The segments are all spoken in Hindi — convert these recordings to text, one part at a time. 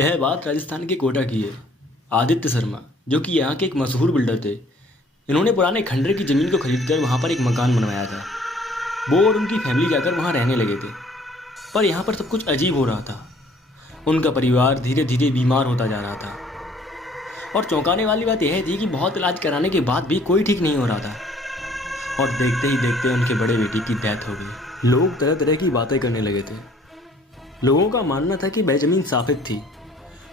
यह बात राजस्थान के कोटा की है। आदित्य शर्मा, जो कि यहाँ के एक मशहूर बिल्डर थे, इन्होंने पुराने खंडर की ज़मीन को खरीदकर वहाँ पर एक मकान बनवाया था। वो और उनकी फैमिली जाकर वहाँ रहने लगे थे। पर यहाँ पर सब कुछ अजीब हो रहा था। उनका परिवार धीरे धीरे बीमार होता जा रहा था और चौंकाने वाली बात यह थी कि बहुत इलाज कराने के बाद भी कोई ठीक नहीं हो रहा था। और देखते ही देखते उनके बड़े बेटी की डेथ हो गई। लोग तरह तरह की बातें करने लगे थे। लोगों का मानना था कि वह जमीन साबित थी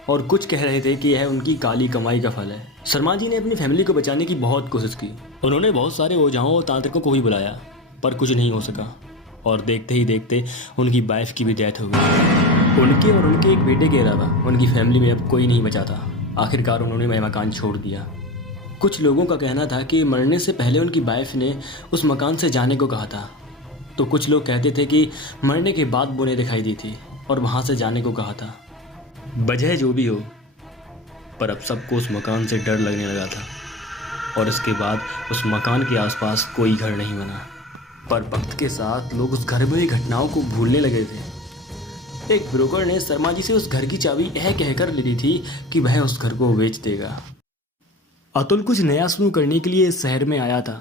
और कुछ कह रहे थे कि यह उनकी काली कमाई का फल है। शर्मा जी ने अपनी फैमिली को बचाने की बहुत कोशिश की। उन्होंने बहुत सारे ओझाओं और तांत्रिकों को भी बुलाया, पर कुछ नहीं हो सका। और देखते ही देखते उनकी वाइफ की भी डेथ हो गई। उनके और उनके एक बेटे के अलावा उनकी फैमिली में अब कोई नहीं बचा था। आखिरकार उन्होंने वह मकान छोड़ दिया। कुछ लोगों का कहना था कि मरने से पहले उनकी वाइफ ने उस मकान से जाने को कहा था, तो कुछ लोग कहते थे कि मरने के बाद वो उन्हें दिखाई दी थी और वहाँ से जाने को कहा था। वजह जो भी हो, पर अब सबको उस मकान से डर लगने लगा था और इसके बाद उस मकान के आसपास कोई घर नहीं बना। पर वक्त के साथ लोग उस घर में घटनाओं को भूलने लगे थे। एक ब्रोकर ने शर्मा जी से उस घर की चाबी यह कहकर ले ली थी कि वह उस घर को बेच देगा। अतुल कुछ नया शुरू करने के लिए इस शहर में आया था।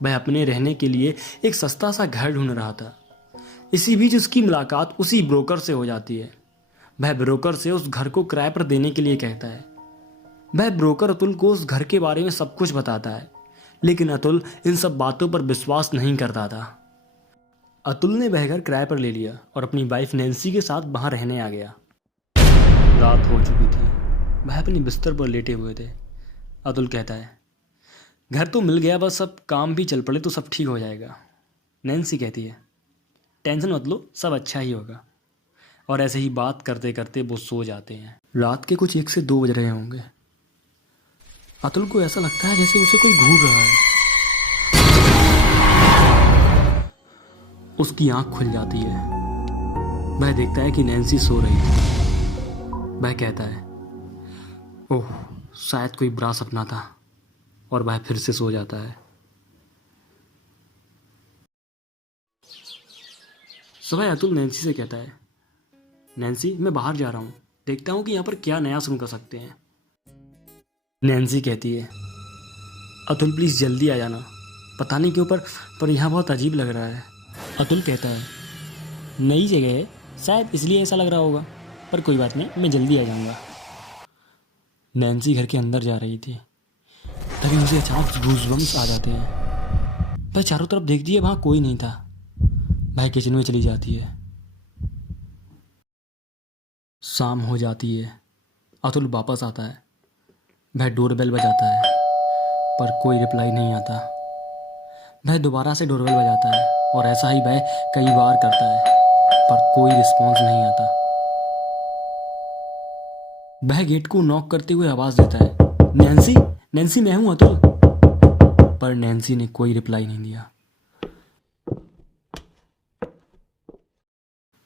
वह अपने रहने के लिए एक सस्ता सा घर ढूंढ रहा था। इसी बीच उसकी मुलाकात उसी ब्रोकर से हो जाती है। वह ब्रोकर से उस घर को किराए पर देने के लिए कहता है। वह ब्रोकर अतुल को उस घर के बारे में सब कुछ बताता है, लेकिन अतुल इन सब बातों पर विश्वास नहीं करता था। अतुल ने वह घर किराए पर ले लिया और अपनी वाइफ नैन्सी के साथ वहां रहने आ गया। रात हो चुकी थी। वह अपने बिस्तर पर लेटे हुए थे। अतुल कहता है, घर तो मिल गया, बस अब काम भी चल पड़े तो सब ठीक हो जाएगा। नैन्सी कहती है, टेंशन मत लो, सब अच्छा ही होगा। और ऐसे ही बात करते करते वो सो जाते हैं। रात के कुछ 1 से 2 बज रहे होंगे। अतुल को ऐसा लगता है जैसे उसे कोई घूर रहा है। उसकी आंख खुल जाती है। वह देखता है कि नैन्सी सो रही है। वह कहता है, ओह, शायद कोई बुरा सपना था, और वह फिर से सो जाता है। सुबह अतुल नैन्सी से कहता है, नैन्सी, मैं बाहर जा रहा हूँ, देखता हूँ कि यहाँ पर क्या नया शुरू कर सकते हैं। नैन्सी कहती है, अतुल प्लीज़ जल्दी आ जाना, पता नहीं क्यों पर यहाँ बहुत अजीब लग रहा है। अतुल कहता है, नई जगह है, शायद इसलिए ऐसा लग रहा होगा, पर कोई बात नहीं, मैं जल्दी आ जाऊँगा। नैन्सी घर के अंदर जा रही थी, तभी उसे अचानक गूज़बम्स आ जाते हैं। वह चारों तरफ देखती है, वहाँ कोई नहीं था। वह किचन में चली जाती है। शाम हो जाती है। अतुल वापस आता है। वह डोरबेल बजाता है, पर कोई रिप्लाई नहीं आता। वह दोबारा से डोरबेल बजाता है और ऐसा ही वह कई बार करता है, पर कोई रिस्पॉन्स नहीं आता। वह गेट को नॉक करते हुए आवाज़ देता है, नैन्सी, नैन्सी, मैं हूँ अतुल। पर नैन्सी ने कोई रिप्लाई नहीं दिया।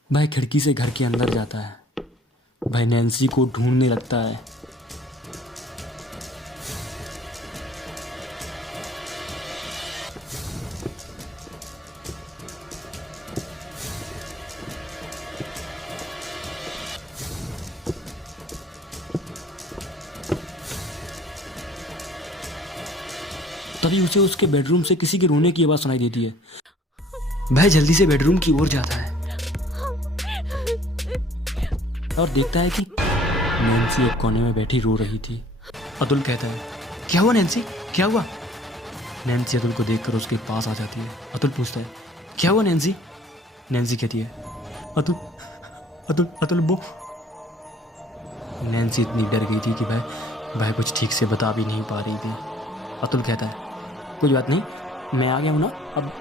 वह खिड़की से घर के अंदर जाता है। वह नैन्सी को ढूंढने लगता है। तभी उसे उसके बेडरूम से किसी के रोने की आवाज़ सुनाई देती है। वह जल्दी से बेडरूम की ओर जाता है और देखता है कि नैन्सी एक कोने में बैठी रो रही थी। अतुल कहता है, क्या हुआ नैन्सी, क्या हुआ? नैन्सी अतुल को देखकर उसके पास आ जाती है। अतुल पूछता है, क्या हुआ नैन्सी? नैन्सी कहती है, अतुल अतुल अतुल वो। नैन्सी इतनी डर गई थी कि वह कुछ ठीक से बता भी नहीं पा रही थी। अतुल कहता है, कोई बात नहीं, मैं आ गया हूँ ना,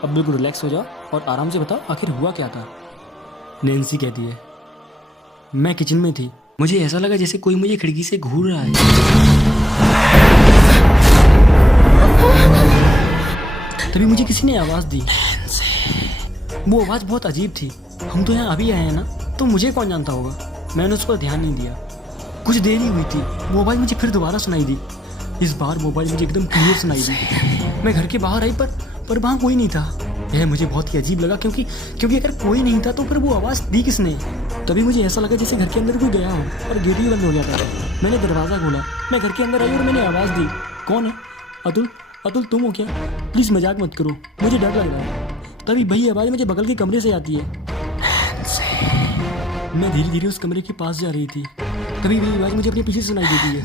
अब बिल्कुल रिलैक्स हो जाओ और आराम से बताओ आखिर हुआ क्या था। नैन्सी कहती है, मैं किचन में थी, मुझे ऐसा लगा जैसे कोई मुझे खिड़की से घूर रहा है। तभी मुझे किसी ने आवाज़ दी। वो आवाज़ बहुत अजीब थी। हम तो यहाँ अभी आए हैं ना, तो मुझे कौन जानता होगा। मैंने उस पर ध्यान नहीं दिया। कुछ देर ही हुई थी, वो आवाज़ मुझे फिर दोबारा सुनाई दी। इस बार मोबाइल मुझे एकदम क्लियर सुनाई दी। मैं घर के बाहर आई, पर वहाँ कोई नहीं था। यह मुझे बहुत ही अजीब लगा क्योंकि अगर कोई नहीं था तो फिर वो आवाज़ दी किसने। तभी मुझे ऐसा लगा जैसे घर के अंदर कोई गया हो और गेट ही बंद हो गया था। मैंने दरवाज़ा खोला, मैं घर के अंदर आई और मैंने आवाज़ दी, कौन है? अतुल, अतुल तुम हो क्या? प्लीज़ मजाक मत करो, मुझे डर लग रहा है। तभी वही आवाज़ मुझे बगल के कमरे से आती है। मैं धीरे धीरे उस कमरे के पास जा रही थी, तभी वही आवाज़ मुझे अपने पीछे से सुनाई देती है।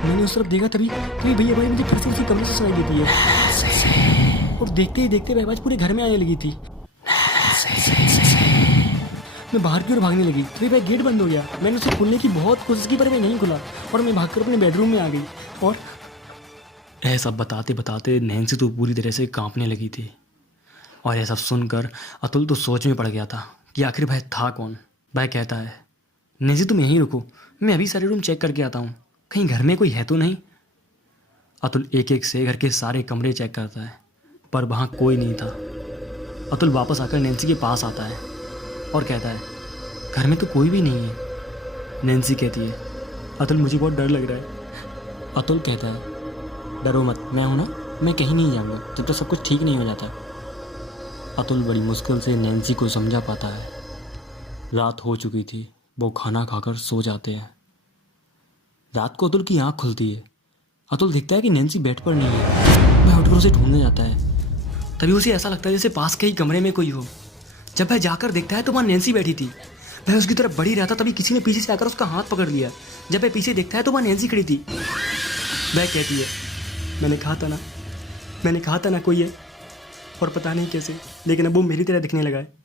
मैंने उस तरफ देखा, तभी वही आवाज़ मुझे फिर से उसी कमरे से सुनाई देती है और देखते ही देखते वह आवाज़ पूरे घर में आने लगी थी। मैं बाहर की ओर भागने लगी, तभी वह गेट बंद हो गया। मैंने उसे खोलने की बहुत कोशिश की पर वह नहीं खुला और मैं भागकर अपने बेडरूम में आ गई। और यह सब बताते बताते नैन्सी तो पूरी तरह से कांपने लगी थी। और यह सब सुनकर अतुल तो सोच में पड़ गया था कि आखिर वह था कौन। वह कहता है, नैन्सी तुम यहीं रुको, मैं अभी सारे रूम चेक करके आता हूँ, कहीं घर में कोई है तो नहीं। अतुल एक एक से घर के सारे कमरे चेक करता है पर वहाँ कोई नहीं था। अतुल वापस आकर नैन्सी के पास आता है और कहता है, घर में तो कोई भी नहीं है। नैन्सी कहती है, अतुल मुझे बहुत डर लग रहा है। अतुल कहता है, डरो मत, मैं हूं ना, मैं कहीं नहीं जाऊंगा जब तक सब कुछ ठीक नहीं हो जाता। अतुल बड़ी मुश्किल से नैन्सी को समझा पाता है। रात हो चुकी थी, वो खाना खाकर सो जाते हैं। रात को अतुल की आंख खुलती है। अतुल देखता है कि नैन्सी बेड पर नहीं है। वह उठकर उसे ढूंढने जाता है, तभी उसे ऐसा लगता है जैसे पास के ही कमरे में कोई हो। जब वह जाकर देखता है तो वहाँ नैन्सी बैठी थी। वह उसकी तरफ बढ़ ही रहा था, तभी किसी ने पीछे से आकर उसका हाथ पकड़ लिया। जब वह पीछे देखता है तो वहाँ नैन्सी खड़ी थी। वह कहती है, मैंने कहा था ना कोई है। और पता नहीं कैसे, लेकिन अब वो मेरी तरह दिखने लगा है।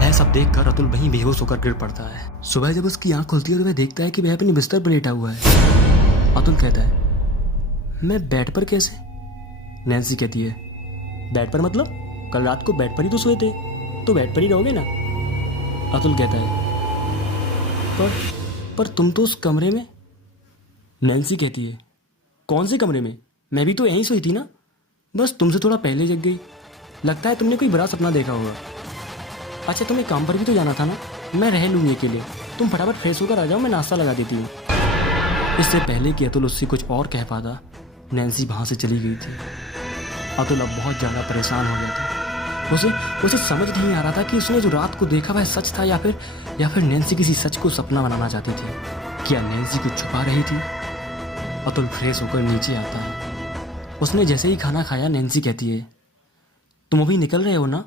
यह सब देखकर अतुल वहीं बेहोश होकर गिर पड़ता है। सुबह जब उसकी आंख खुलती है और वह देखता है कि वह अपने बिस्तर पर लेटा हुआ है। अतुल कहता है, मैं बेड पर कैसे? नैन्सी कहती है, बेड पर मतलब? कल रात को बेड पर ही तो सोए थे, तो बेड पर ही रहोगे ना। अतुल कहता है, पर तुम तो उस कमरे में। नैन्सी कहती है, कौन से कमरे में? मैं भी तो यहीं सोई थी ना, बस तुमसे थोड़ा पहले जग गई। लगता है तुमने कोई बड़ा सपना देखा होगा। अच्छा तुम्हें काम पर भी तो जाना था ना, मैं रह लूँगी अकेले, तुम फटाफट फ्रेश होकर आ जाओ, मैं नाश्ता लगा देती हूँ। इससे पहले कि अतुल उससे कुछ और कह पाता, नैन्सी वहाँ से चली गई थी। अतुल अब बहुत ज़्यादा परेशान हो गया था। उसे समझ नहीं आ रहा था कि उसने जो रात को देखा वह सच था या फिर नैन्सी किसी सच को सपना बनाना चाहती थी। क्या नैन्सी कुछ छुपा रही थी? अतुल फ्रेश होकर नीचे आता है। उसने जैसे ही खाना खाया, नैन्सी कहती है, तुम अभी निकल रहे हो ना?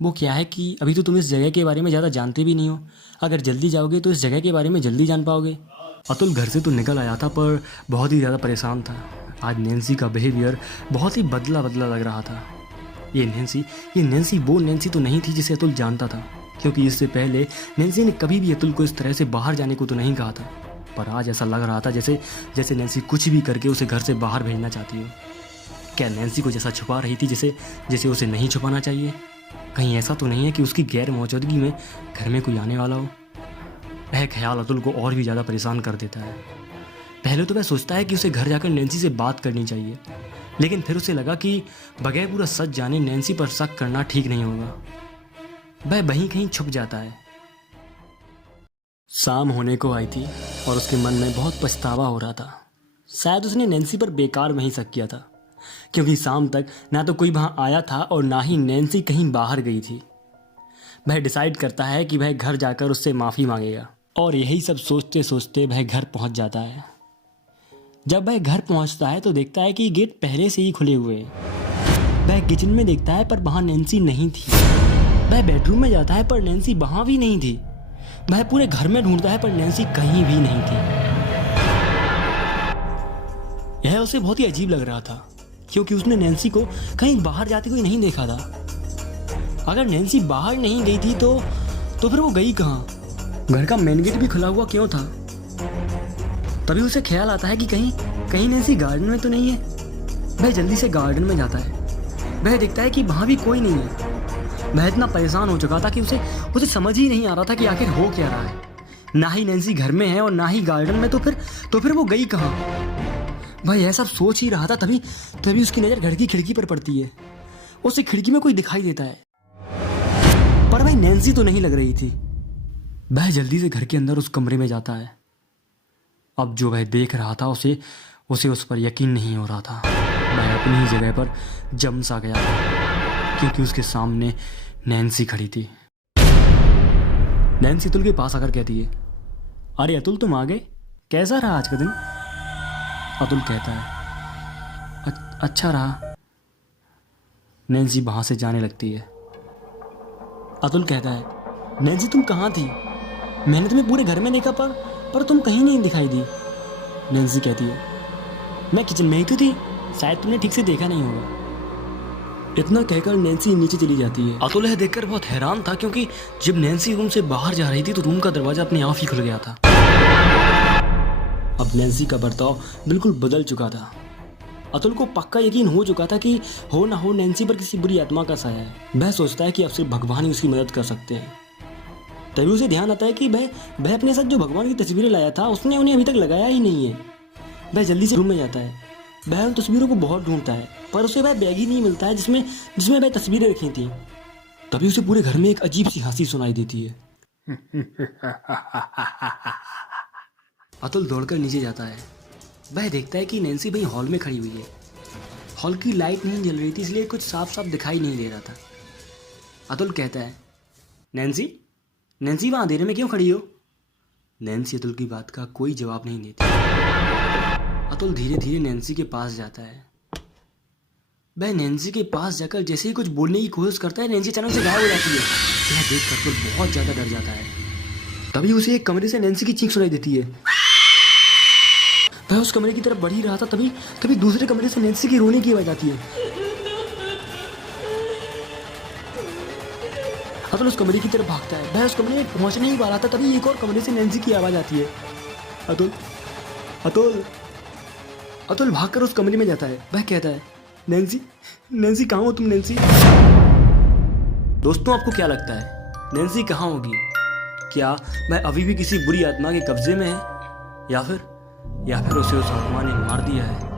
वो क्या है कि अभी तो तुम इस जगह के बारे में ज़्यादा जानते भी नहीं हो, अगर जल्दी जाओगे तो इस जगह के बारे में जल्दी जान पाओगे। अतुल घर से तो निकल आया था पर बहुत ही ज़्यादा परेशान था। आज नैन्सी का बिहेवियर बहुत ही बदला लग रहा था। ये नैन्सी वो नैन्सी तो नहीं थी जिसे अतुल जानता था, क्योंकि इससे पहले नैन्सी ने कभी भी अतुल को इस तरह से बाहर जाने को तो नहीं कहा था। पर आज ऐसा लग रहा था जैसे नैन्सी कुछ भी करके उसे घर से बाहर भेजना चाहती हो। क्या नैन्सी को जैसा छुपा रही थी जैसे उसे नहीं छुपाना चाहिए? कहीं ऐसा तो नहीं है कि उसकी गैर मौजूदगी में घर में कोई आने वाला हो? वह ख्याल अतुल को और भी ज़्यादा परेशान कर देता है। पहले तो वह सोचता है कि उसे घर जाकर नैन्सी से बात करनी चाहिए, लेकिन फिर उसे लगा कि बगैर पूरा सच जाने नैन्सी पर शक करना ठीक नहीं होगा। वह वहीं कहीं छुप जाता है। शाम होने को आई थी और उसके मन में बहुत पछतावा हो रहा था। शायद उसने नैन्सी पर बेकार वहीं शक किया था, क्योंकि शाम तक ना तो कोई वहाँ आया था और ना ही नैन्सी कहीं बाहर गई थी। वह डिसाइड करता है कि वह घर जाकर उससे माफ़ी मांगेगा, और यही सब सोचते सोचते वह घर पहुँच जाता है। जब वह घर पहुँचता है तो देखता है कि गेट पहले से ही खुले हुए हैं। वह किचन में देखता है पर वहाँ नैन्सी नहीं थी। वह बेडरूम में जाता है पर नैन्सी वहाँ भी नहीं थी। वह पूरे घर में ढूंढता है पर नैन्सी कहीं भी नहीं थी। यह उसे बहुत ही अजीब लग रहा था, क्योंकि उसने नैन्सी को कहीं बाहर जाती हुई नहीं देखा था। अगर नैन्सी बाहर नहीं गई थी तो फिर वो गई कहाँ? घर का मेन गेट भी खुला हुआ क्यों था? तभी उसे ख्याल आता है कि कहीं नैन्सी गार्डन में तो नहीं है। वह जल्दी से गार्डन में जाता है। वह देखता है कि वहाँ भी कोई नहीं है। वह इतना परेशान हो चुका था कि उसे समझ ही नहीं आ रहा था कि आखिर हो क्या रहा है। ना ही नैन्सी घर में है और ना ही गार्डन में, तो फिर वो गई कहाँ? वह यह सब सोच ही रहा था, तभी उसकी नज़र घर की खिड़की पर पड़ती है। उसे खिड़की में कोई दिखाई देता है, पर वह नैन्सी तो नहीं लग रही थी। वह जल्दी से घर के अंदर उस कमरे में जाता है। अब जो वह देख रहा था उसे उस पर यकीन नहीं हो रहा था। वह अपनी ही जगह पर जम सा गया था क्योंकि उसके सामने नैन्सी खड़ी थी। नैन्सी अतुल के पास आकर कहती है, अरे अतुल तुम आ गए, कैसा रहा आज का दिन? अतुल कहता है, अच्छा रहा। नैन्सी वहाँ से जाने लगती है। अतुल कहता है, नैन्सी तुम कहाँ थी? मैंने तुम्हें पूरे घर में देखा पर तुम कहीं नहीं दिखाई दी। नैन्सी कहती है, मैं किचन में ही तो थी, शायद तुमने ठीक से देखा नहीं होगा। इतना कहकर नैन्सी नीचे चली जाती है। अतुल यह देखकर बहुत हैरान था क्योंकि जब नैन्सी रूम से बाहर जा रही थी तो रूम का दरवाजा अपने आप ही खुल गया था। अब नैन्सी का बर्ताव बिल्कुल बदल चुका था। अतुल को पक्का यकीन हो चुका था कि हो ना हो नैन्सी पर किसी बुरी आत्मा का साया है। वह सोचता है कि अब सिर्फ भगवान ही उसकी मदद कर सकते हैं। तभी उसे ध्यान आता है कि वह अपने साथ जो भगवान की तस्वीरें लाया था उसने उन्हें अभी तक लगाया ही नहीं है। वह जल्दी से रूम में जाता है। वह उन तस्वीरों को बहुत ढूंढता है पर उसे वह बैग ही नहीं मिलता है जिसमें वह तस्वीरें रखी थी। तभी उसे पूरे घर में एक अजीब सी हंसी सुनाई देती है। अतुल दौड़कर नीचे जाता है। वह देखता है कि नैन्सी भाई हॉल में खड़ी हुई है। हॉल की लाइट नहीं जल रही थी इसलिए कुछ साफ साफ दिखाई नहीं दे रहा था। अतुल कहता है, नैन्सी वहाँ अंधेरे में क्यों खड़ी हो? नैन्सी अतुल की बात का कोई जवाब नहीं देती। अतुल धीरे धीरे नैन्सी के पास जाता है। वह नैन्सी के पास जाकर जैसे ही कुछ बोलने की कोशिश करता है, नैन्सी अचानक से गायब हो जाती है। यह देखकर अतुल बहुत ज़्यादा डर जाता है। तभी उसे एक कमरे से नैन्सी की चीख सुनाई देती है। वह उस कमरे की तरफ बढ़ ही रहा था तभी दूसरे कमरे से नैन्सी की रोने की आवाज़ आती है। अतुल उस कमरे की तरफ भागता है। वह उस कमरे में पहुंच नहीं पा रहा था तभी एक और कमरे से नैन्सी की आवाज़ आती है। अतुल भागकर उस कमरे में जाता है। वह कहता है, नैन्सी कहाँ हो तुम? नैन्सी। दोस्तों आपको क्या लगता है नैन्सी कहाँ होगी? क्या वह अभी भी किसी बुरी आत्मा के कब्जे में है या फिर उसे उस आत्मा ने मार दिया है?